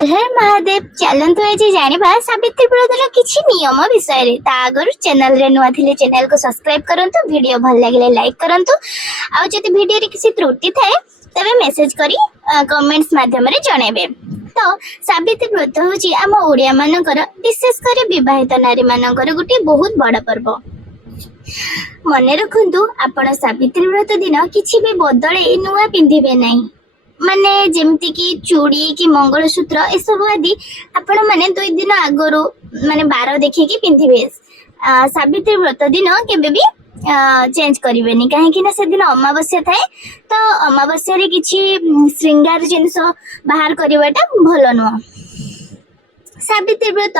हर महादेव चलतु आज जानिबा सावित्री व्रतर किछि नियम विषय रे ता अगर चैनल रे नुआ थिले चैनल को सब्सक्राइब करंतु वीडियो भल लागिले लाइक करंतु आ जति वीडियो रे किछि त्रुटि थाए तबे मेसेज करी कमेंट्स माध्यम रे जणेबे। तो सावित्री व्रत होची आम ओडिया मानकर विशेष करे विवाहित नारी मानकर गुटी बहुत बड़ पर्व। मने रखंतु आपण सावित्री व्रत दिन किछि भी बदले नुआ पिंधिबे नाही, माने जेमती कि चूड़ी कि मंगलसूत्र ए सब आदि आपण माने 2 दिन आगरो माने 12 देखि कि पिंधिबे। सावित्री व्रत दिन केबे भी चेंज करिवेनी काहे ना से दिन अमावास्या थाए, तो अमावास्या रे किछि श्रृंगार जिंस बाहर करिवाटा भलो न। सावित्री व्रत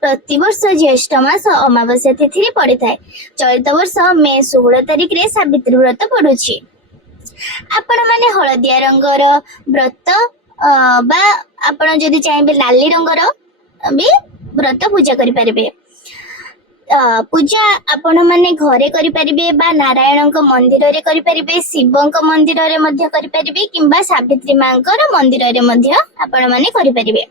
प्रति वर्ष ज्येष्ठ मास अमावास्या तिथि पड़े थाए। चलित वर्ष मे 16 तारिख रे सावित्री व्रत पड़ुछि। आपण माने हलदिया रंगर व्रत बा आपण जदि चाहिबे लाली रंगर भी व्रत पूजा करि परिबे। पूजा आपण माने घरे करि परिबे बा नारायण मंदिर रे करि परिबे, शिव मंदिर रे मध्य करि परिबे किंबा सावित्री मांकर मंदिर रे मध्य आपण माने करि परिबे।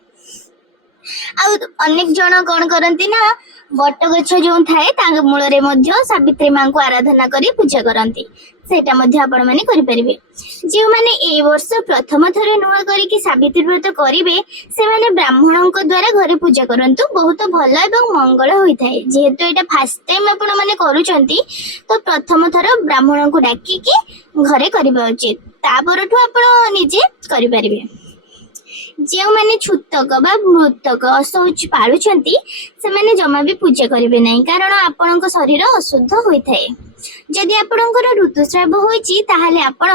आ अनेक जन कोन करंती ना बट गछ जो थाए तांग मूल रे मध्य सावित्री मां को आराधना करी पूजा करंती, सेटा मध्य आपण माने करि परिबे। जे माने ए वर्ष प्रथम थरे नुआ करी कि सावित्री व्रत करिवे से माने ब्राह्मणों को द्वारा घरे पूजा करंतु, बहुत भल एवं मंगल होई थाए। जेहेतु एटा फर्स्ट टाइम आपण माने करूचंती तो प्रथम थर ब्राह्मणों को डाकी कि घरे करिबा उचित, ता परठु आपण निजे करि परिबे। जे माने छुतक बा मृतक असौच पालुचंती से माने जमा भी पूजा करिवे नहीं, कारण आपणक शरीर अशुद्ध होई थाए। जदि आपणकर ऋतुस्राव होईची ताहाले आपण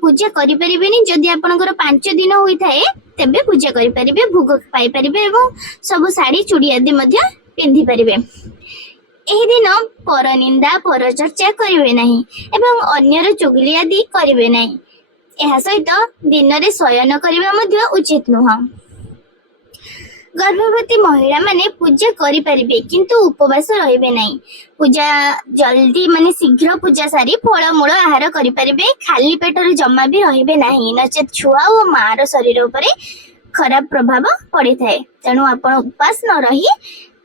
पूजा करि परिबेनी। जदि आपणकर 5 दिन होई थाए तबे पूजा करि परिबे, भोग पाई परिबे एवं सब साड़ी चूड़ी आदि मध्य पिंधि परिबे। एही दिन पर निंदा पर चर्चा करिवे नहीं एवं अन्यर चुगली आदि करिवे नहीं। एहा सहित दिन रे शयन करिबा मध्य उचित नुह। गर्भवती महिला माने पूजा करि परिबे किंतु उपवास रहिबे नहीं। पूजा जल्दी माने शीघ्र पूजा सारी फल मूल आहार करि परिबे, खाली पेट रे जमा भी रहिबे नहीं, नचेत छुआ और मार शरीर उपरे खराब प्रभाव पड़ी थाए। तेणु आपण उपवास न रही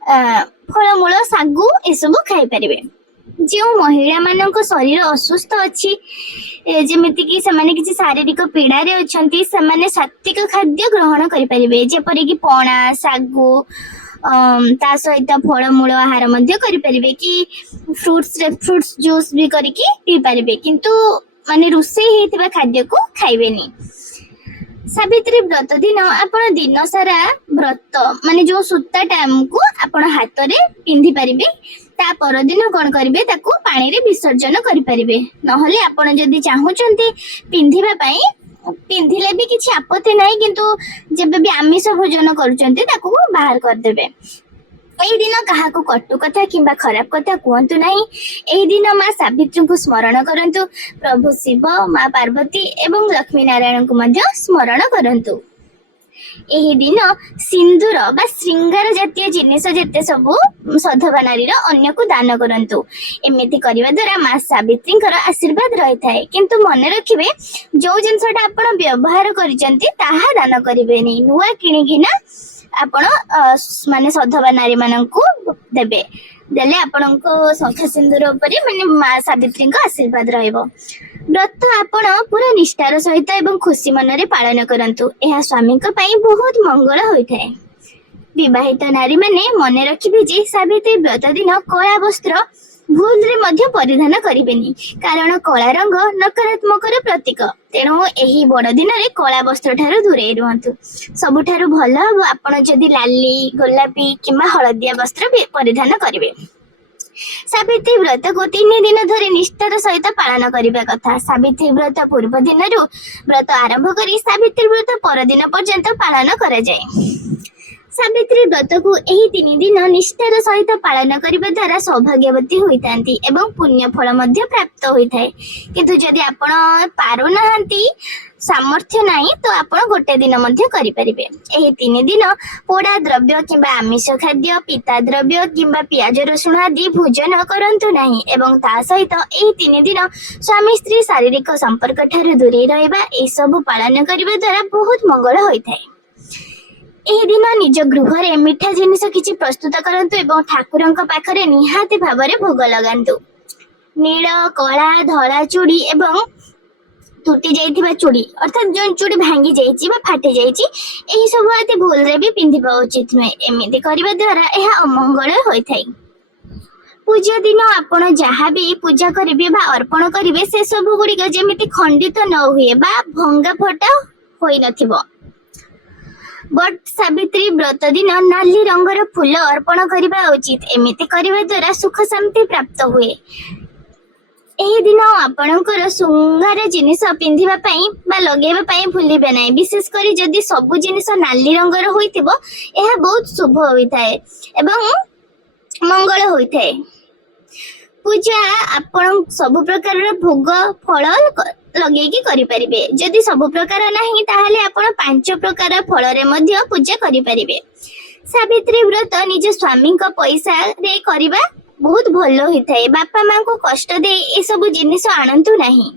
फल मूल सागु ए सब खाई परिबे। जो महिला मानक शरीर असुस्थ अछि, जेमिति कि समाने किछि शारीरिक पीड़ा रे अछंती, समाने सात्विक खाद्य ग्रहण करि परिबे, जेपरि कि पणा सागु ता सहित फल मूल आहार मध्य करि परिबे कि फ्रूट्स जूस भी करिकि पी परिबे, किंतु माने रुसे हेतिबा खाद्य को खाइबेनी। सावित्री व्रत दिन आपण दिन सारा व्रत माने जो सूता टाइम को आपण हाथ रे पिंधि परिबे, ता पर दिन कोन करिवे ताकू पानी रे विसर्जन करि परिबे। नहले आपण जदि चाहुचंती पिंधिबा पई पिंधिले भी किछि आपत्ति नाही, किंतु जेबे भी आमिष भोजन करूचंती ताकू बाहर कर देबे। एही दिन काहाकू कटु कथा किंबा खराब कथा कहतु नहीं। एही दिन मां सावित्री को स्मरण करंतु, प्रभु शिव मां पार्वती एवं लक्ष्मी नारायण को मध्य स्मरण करंतु। एही दिन सिंदूर बा श्रृंगार जातीय जिनिस जेते सबु सधवा नारीर अन्य को दान करंतु। एमिति करिवा द्वारा मां सावित्रींकर आशीर्वाद रही थाए। किंतु मने रखिबे जो जिनसटा आपण व्यवहार करिसंती ताहा दान करिबेनी, नुआ किनिगिना आपण माने सधवा नारी माननकु देबे। देले आपणको शंख सिंदूर उपरे माने मां सावित्रींक आशीर्वाद रहइबो। व्रत आपण पूरा निष्ठार सहित एवं खुशी मन रे पालन करंतु, एहा स्वामीक पई बहुत मंगल होई थाए। विवाहित नारी माने मने रखिबे जे सावित्री व्रत दिन कला वस्त्र भूल रे मध्य परिधान करिबेनी, कारण कला रंग नकारात्मकर प्रतीक। तेणु एही बड़ दिन रे कला वस्त्र ठारू दूरे रहंतु। सबुठारू भल आपण जदि लाली गोलापी किंबा हळदिया वस्त्र परिधान करिवे। सावित्री व्रत को 3 दिन धरे निष्ठार सहित पालन करिबा कथा। सावित्री व्रत पूर्व दिन व्रत आरंभ करी सावित्री व्रत पर दिन पर्यंत पालन करा जाए। सावित्री व्रत को एही 3 दिन निष्ठार सहित पालन करिबा द्वारा सौभाग्यवती होइतांती एवं पुण्य फल मध्य प्राप्त होइथाय। किंतु जदि आपण पारु नाहंती सामर्थ्य नाही तो आपण गोटे दिन मध्य करि परिबे। एही 3 दिन पोड़ा द्रव्य किंबा आमिष खाद्य, पीता द्रव्य किंबा प्याज रसुण आदि भोजन करंतु नाही एवं ता सहित एही 3 दिन स्वामी स्त्री शारीरिक संपर्क ठारू दूरे रहइबा ए सब पालन करिबा द्वारा बहुत मंगल होइथाय। दिन निज गृह मिठा जिनिस किछि प्रस्तुत करंतु एवं ठाकुरंक पाखरे निहाती भाबरे भोग लगांतु। नील कला धला चूड़ी एवं तुटी जाइथिबा चूड़ी अर्थात जो चूड़ी भांगी जाइछि बा फाटी जाइछि एही सब अति भूल रे भी पिंधिबा उचित नुहे। एमिति करिबा द्वारा एहा अमंगल होइथाइ। पूजा दिन आपण जहाँ भी पूजा करिवे बा अर्पण करिवे से सब गुड़िक जेमिति खंडित न हुए बा भंगा फटा होई नथिबो। बट सावित्री व्रत दिन नाली रंगर फूल अर्पण करिबा उचित। एमिति करिबा द्वारा सुख शांति प्राप्त हुए। एही दिन आपणकर सुंगार जिनिस पिंधिबा पई बा लगेबा पई भूलिबे नै। विशेष करी जदि सब जिनिस नाली रंगर होइतिबो एहा बहुत शुभ होइथाय एवं मंगल होइथाय। पूजा आपण सब प्रकार भोग फल लगेकी करि परिबे। जदि सब प्रकार नाही ताहाले आपण 5 प्रकार फल रे मध्य पूजा करि परिबे। सावित्री व्रत निज स्वामी को पैसा रे करिबा बहुत भल होइथाय। बापा मां को कष्ट दे ए सब जिनिस आनंतु नाही।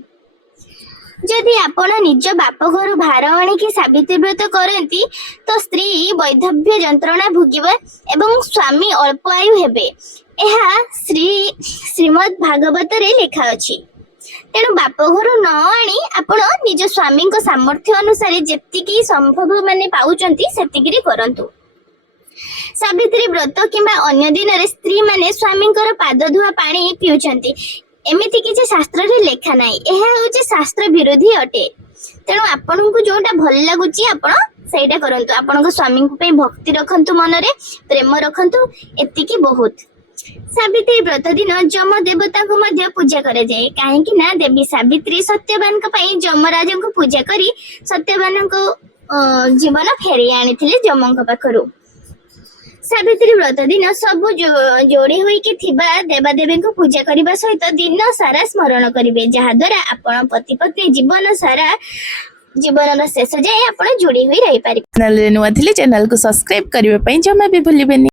जदि आपण निज बाप घर भार आनिकी सावित्री व्रत करती तो स्त्री वैधव्य जंत्रणा भोगिबा एवं स्वामी अल्प आयु हेबे। एहा श्रीमद् भागवत रे लिखा अछि। तेणु बाप घर न आनी आपण निज स्वामी को सामर्थ्य अनुसार जेतिकी संभव माने पाउचंती सेतिकी करंतु। सावित्री व्रत किंबा अन्य दिन रे स्त्री माने स्वामींकर पाद धुआ पानी पिउचंती एमिति किछि शास्त्र रे लेखा नाही। एहा होछि शास्त्र विरोधी अटे। तेणु आपनकु जोटा भल लागुची आपण सेटा करंतु। आपनक स्वामी पे भक्ति रखंतु, मन रे प्रेम रखंतु, एतिकी बहुत। सावित्री व्रत दिन जम देवता को मध्य पूजा करे जाए। काहेकि ना देवी सावित्री सत्यवान को पई जमराज को पूजा करी सत्यवान को जीवन फेरी आनिथिले जमंक पाखरु। सावित्री व्रत दिन सब जोड़ी होई के थिबा देवादेवी को पूजा करबा सहित दिन सारा स्मरण करिवे, जहा द्वारा आपण पति पत्नी जीवन सारा जीवन शेष जाए आपण जोड़ी होई रही पारिबे। चैनल रे नुआ थिले चैनल को सब्सक्राइब करिवे पई जमा भी भूलिबेनी।